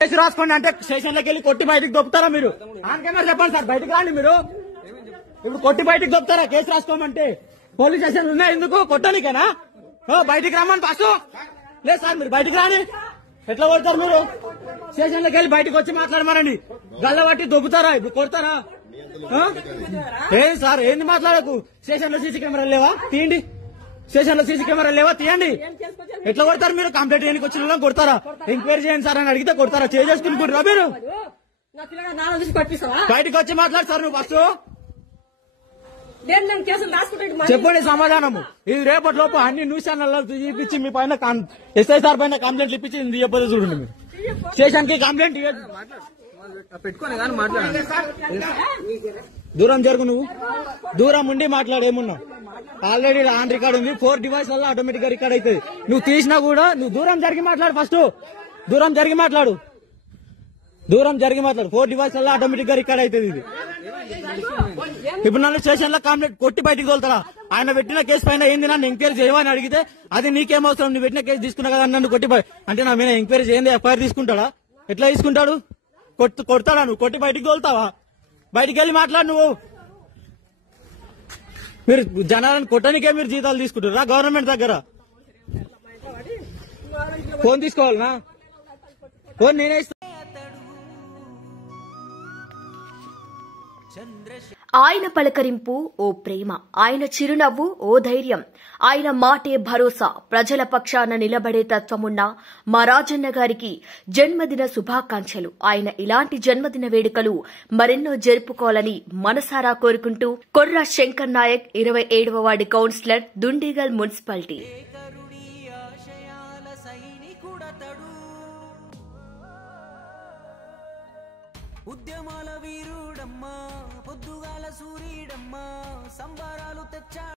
Case రాసుకోండి అంటే స్టేషన్లోకి వెళ్ళి కొట్టి బయటకు దొప్పుతారా మీరు? ఆన్ కెమెరా చెప్పండి సార్, బయటకు రాండి మీరు. ఇప్పుడు కొట్టి బయటకు దొప్పుతారా కేసు రాసుకోమంటే? పోలీస్ స్టేషన్ ఉన్నాయి ఎందుకు? కొట్టనికేనా? బయటికి రమ్మని ఫస్ట్. లేదు సార్, మీరు బయటకు రాని. ఎట్లా కొడతారు మీరు? స్టేషన్లోకి వెళ్ళి బయటకు వచ్చి మాట్లాడమనండి. గల్ల బట్టి దొబ్బుతారా? ఇప్పుడు కొడతారా? ఏం సార్, ఏంది మాట్లాడకు? స్టేషన్ లో సీసీ కెమెరాలు లేవా? తీయండి. స్టేషన్ లో సీసీ కెమెరాలు లేవా? తీయండి. ఎట్లా కొడతారు మీరు? కంప్లైంట్ చేయడానికి వచ్చిన వాళ్ళని కొడతారా? ఎంక్వైరీ చేయండి సార్ అని అడిగితే కొడతారా? చేసుకుంటురా మీరు? బయటకు వచ్చి మాట్లాడు సార్ నువ్వు ఫస్ట్. చెప్పండి సమాధానము. ఇది రేపటి లోపు అన్ని న్యూస్ ఛానల్లో చూపించి మీ పైన ఎస్ఐ సార్ పైన కంప్లైంట్ ఇప్పించి చెప్పదు చూడండి. మీరు స్టేషన్ కి కంప్లైంట్ పెట్టుకోని కానీ మాట్లాడాలి. దూరం జరుగు, నువ్వు దూరం ఉండి మాట్లాడేమున్నావు? ఆల్రెడీ ఆన్ రికార్డ్ ఉంది. 4 డివైస్ వల్ల ఆటోమేటిక్ గా రికార్డ్ అవుతుంది. నువ్వు తీసినా కూడా నువ్వు దూరం జరిగి మాట్లాడు. ఫస్ట్ దూరం జరిగి మాట్లాడు. 4 డివైస్ వల్ల ఆటోమేటిక్ గా రికార్డ్ అవుతుంది. ఇది ఇప్పుడు నన్ను స్టేషన్ లో కంప్లైంట్ కొట్టి బయటికి తోలుతారా? ఆయన పెట్టిన కేసు పైన ఏంది నన్ను ఎంక్వైరీ చేయమని అడిగితే అది నీకేం అవసరం? నువ్వు పెట్టిన కేసు తీసుకున్నా కదా నన్ను కొట్టి అంటే నా మీద ఎంక్వైరీ చేయండి. ఎఫ్ఐఆర్ తీసుకుంటాడా? ఎట్లా తీసుకుంటాడు? కొడతాడా? నువ్వు కొట్టి బయటికి తోలుతావా? బయటికి వెళ్ళి మాట్లాడు. నువ్వు మీరు జనాలను కొట్టడానికే మీరు జీతాలు తీసుకుంటారా గవర్నమెంట్ దగ్గర? ఫోన్ తీసుకోవాలనా? ఫోన్ నేనే ఇస్తా. ఆయన పలకరింపు ఓ ప్రేమ, ఆయన చిరునవ్వు ఓ ధైర్యం, ఆయన మాటే భరోసా. ప్రజల పక్షాన నిలబడే తత్వమున్న మా రాజన్న గారికి జన్మదిన శుభాకాంక్షలు. ఆయన ఇలాంటి జన్మదిన వేడుకలు మరెన్నో జరుపుకోవాలని మనసారా కోరుకుంటూ కొర్ర శంకర్ నాయక్, 27వ వార్డు కౌన్సిలర్, దుండిగల్ మున్సిపాలిటీ. ఉద్యమాల వీరుడమ్మా, పొద్దుగాల సూర్యుడమ్మా, సంబరాలు తెచ్చా.